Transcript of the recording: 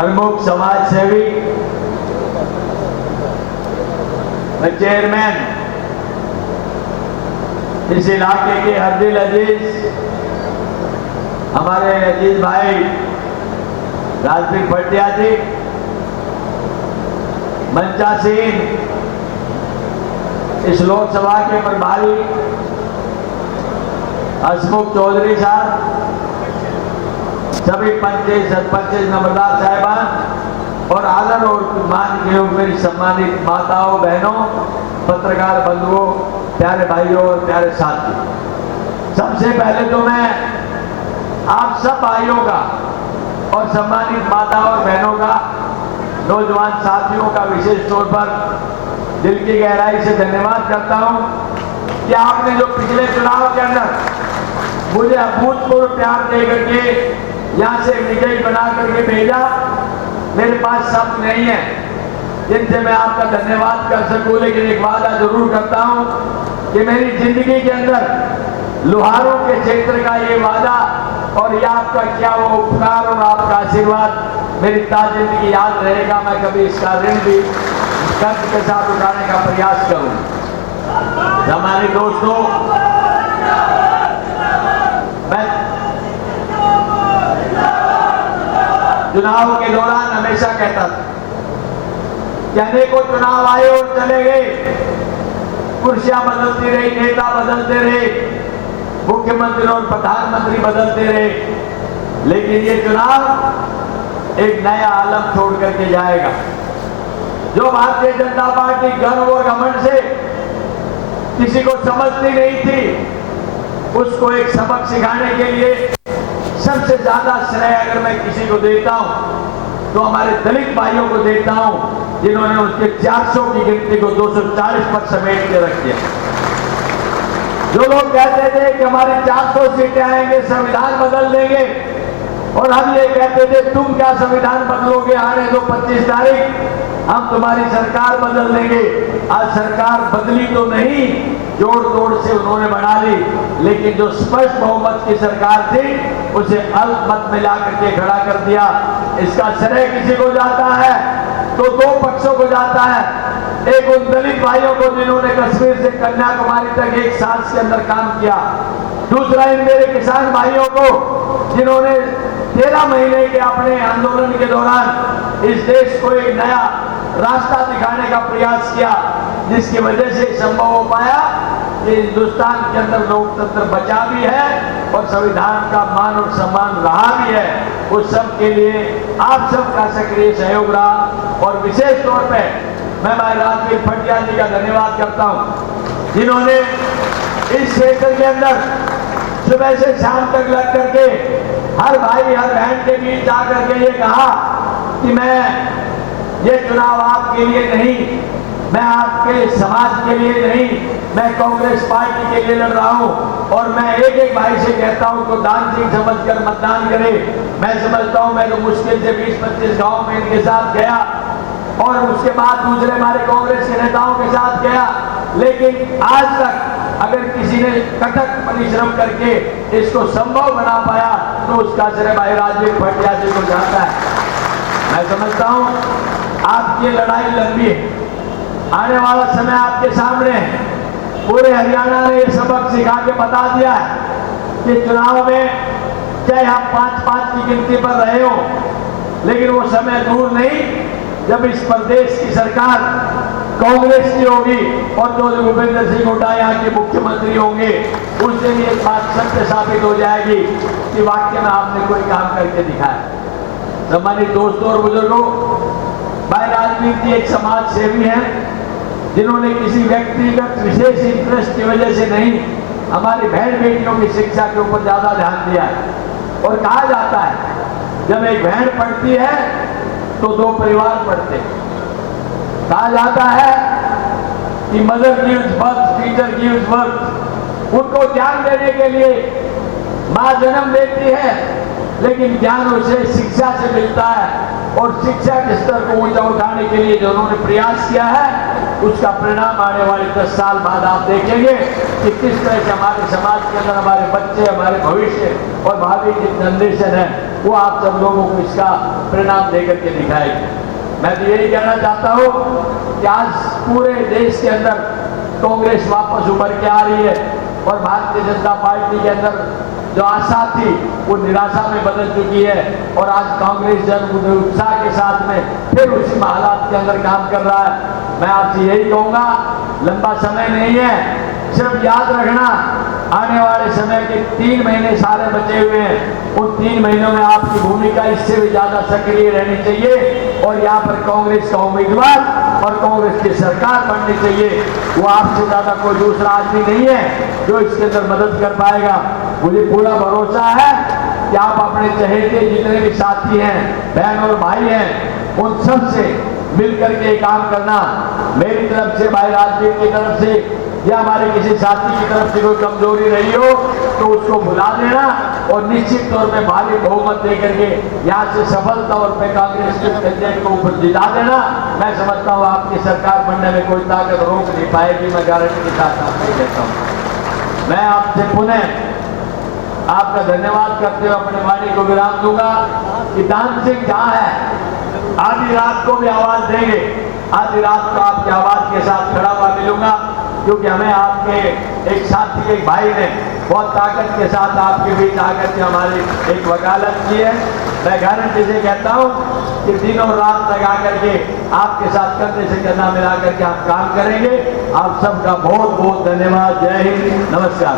प्रमुख समाज सेवी, चेयरमैन इस इलाके के हरदिल अजीज हमारे अजीज भाई राजवीर भटिया जी, मंचा सिंह इस लोकसभा के प्रभारी, हसमुख चौधरी साहब, सभी पंचे सरपंच नंबरदार साहिबान और आदर और मान के मेरी सम्मानित माताओं बहनों, पत्रकार बंधुओं, प्यारे भाइयों और प्यारे साथी, सबसे पहले तो मैं आप सब भाइयों का और सम्मानित माताओं और बहनों का, नौजवान साथियों का विशेष तौर पर दिल की गहराई से धन्यवाद करता हूं कि आपने जो पिछले चुनाव के अंदर मुझे अभूतपूर्व प्यार दे करके यहां से विजयी बना करके भेजा। मेरे पास शब्द नहीं है जिनसे मैं आपका धन्यवाद कर सकूं, लेकिन एक वादा जरूर करता हूं कि मेरी जिंदगी के अंदर लोहारों के क्षेत्र का ये वादा और ये आपका क्या वो उपकार और आपका आशीर्वाद मेरी ताज जिंदगी याद रहेगा। मैं कभी इसका ऋण भी कर्ज के साथ उठाने का प्रयास करूं। हमारे दोस्तों, मैं चुनाव के दौरान हमेशा कहता था कि अनेकों चुनाव आए और चले गए, कुर्सियां बदलती रही, नेता बदलते रहे, मुख्यमंत्री और प्रधानमंत्री बदलते रहे, लेकिन ये चुनाव एक नया आलम छोड़ करके जाएगा। जो भारतीय जनता पार्टी गर्व और घमंड से किसी को समझती नहीं थी, उसको एक सबक सिखाने के लिए सबसे ज्यादा श्रेय अगर मैं किसी को देता हूं तो हमारे दलित भाइयों को देता हूं, जिन्होंने उसके 400 की गिनती को 240 पर समेट के रख दिया। जो लोग कहते थे कि हमारी 400 सीटें आएंगे, संविधान बदल देंगे, और हम ये कहते थे तुम क्या संविधान बदलोगे, आने दो 25 तारीख हम तुम्हारी सरकार बदल देंगे। आज सरकार बदली तो नहीं, जोड़ तोड़ से उन्होंने बना ली, लेकिन जो स्पष्ट बहुमत की सरकार थी उसे अल्पमत में ला करके खड़ा कर दिया। इसका श्रेय किसी को जाता है तो दो पक्षों को जाता है। एक उन दलित भाइयों को जिन्होंने कश्मीर से कन्याकुमारी तक एक साल के अंदर काम किया, दूसरा इन मेरे किसान भाइयों को जिन्होंने 13 महीने के अपने आंदोलन के दौरान इस देश को एक नया रास्ता दिखाने का प्रयास किया, जिसकी वजह से संभव हो पाया कि हिंदुस्तान के अंदर लोकतंत्र बचा भी है और संविधान का मान और सम्मान रहा भी है। उस सब के लिए आप सबका सक्रिय सहयोग रहा, और विशेष तौर पे मैं भाई राजवीर भटिया जी का धन्यवाद करता हूं, जिन्होंने इस क्षेत्र के अंदर सुबह से शाम तक लग करके हर भाई हर बहन के बीच आकर के ये कहा कि मैं ये चुनाव आपके लिए नहीं, मैं आपके समाज के लिए नहीं, मैं कांग्रेस पार्टी के लिए लड़ रहा हूं, और मैं एक एक भाई से कहता हूं तो दान सिंह समझकर मतदान करे। मैं समझता हूं, मैं तो मुश्किल से 20-25 गांव में इनके साथ गया और उसके बाद दूसरे हमारे कांग्रेस के नेताओं के साथ गया, लेकिन आज तक अगर किसी ने कठोर परिश्रम करके इसको संभव बना पाया तो उसका श्रेय भाई राजवीर भटिया जी को जाता है। मैं समझता हूं आपकी लड़ाई लंबी है, आने वाला समय आपके सामने है। पूरे हरियाणा ने ये सबक सिखा के बता दिया है कि चुनाव में चाहे हम 5-5 की गिनती पर रहे हो, लेकिन वो समय दूर नहीं जब इस प्रदेश की सरकार कांग्रेस की होगी और जो भूपेंद्र सिंह हुड्डा यहाँ के मुख्यमंत्री होंगे, उस दिन ये बात सत्य साबित हो जाएगी कि वाकई में आपने कोई काम करके दिखाया। सम्मानित दोस्तों और बुजुर्गों, भाई राजवीर जी एक समाज सेवी हैं, जिन्होंने किसी व्यक्तिगत विशेष इंटरेस्ट की वजह से नहीं, हमारी बहन बेटियों की शिक्षा के ऊपर ज्यादा ध्यान दिया है। और कहा जाता है जब एक बहन पढ़ती है तो 2 परिवार पढ़ते हैं। कहा जाता है कि mother gives birth, teacher gives birth. उनको ज्ञान देने के लिए माँ जन्म देती है, लेकिन ज्ञान उसे शिक्षा से मिलता है, और शिक्षा के स्तर को ऊंचा उठाने के लिए जो उन्होंने प्रयास किया है उसका परिणाम आने वाले 10 साल बाद आप देखेंगे कि किस तरह से हमारे समाज के अंदर हमारे बच्चे, हमारे भविष्य और भावी की जनरेशन है, वो आप सब लोगों को इसका परिणाम देकर के दिखाएगी। मैं तो यही कहना चाहता हूँ कि आज पूरे देश के अंदर कांग्रेस वापस उभर के आ रही है और भारतीय जनता पार्टी के अंदर जो आशा थी वो निराशा में बदल चुकी है और आज कांग्रेस जन उत्साह के साथ में फिर उसी हालात के अंदर काम कर रहा है। मैं आपसे यही कहूंगा, लंबा समय नहीं है, सिर्फ याद रखना आने वाले समय के 3 महीने सारे बचे हुए हैं। उन 3 महीनों में आपकी भूमिका इससे भी ज्यादा सक्रिय रहनी चाहिए और यहाँ पर कांग्रेस का उम्मीदवार और कांग्रेस की सरकार बननी चाहिए। वो आपसे ज्यादा कोई दूसरा आदमी नहीं है जो इसके अंदर मदद कर पाएगा। मुझे पूरा भरोसा है कि आप अपने चहेते जितने भी साथी हैं, बहन और भाई हैं, उन सब से मिलकर के काम करना। मेरी तरफ से, भाई राजवीर की तरफ से या हमारे किसी साथी की तरफ से कोई कमजोरी रही हो तो उसको भुला देना और निश्चित तौर पे भारी बहुमत देकर के यहाँ से सफल तौर पे कांग्रेस के कैंडिडेट को ऊपर जिता देना। मैं समझता हूँ आपकी सरकार बनने में कोई ताकत रोक नहीं पाएगी। मैं गारंटी के साथ आपको कहता हूँ। मैं आपसे पुनः आपका धन्यवाद करते हुए अपनी वाणी को विराम दूंगा कि दान सिंह जहाँ है आधी रात को भी आवाज देंगे, आधी रात को आपकी आवाज के साथ खड़ा हुआ मिलूंगा, क्योंकि हमें आपके एक साथी, एक भाई ने बहुत ताकत के साथ आपके बीच आकर के हमारी एक वकालत की है। मैं गारंटी से कहता हूँ कि दिनों रात लगा करके आपके साथ कंधे से कंधा मिला करके आप काम करेंगे। आप सबका बहुत बहुत धन्यवाद। जय हिंद, नमस्कार।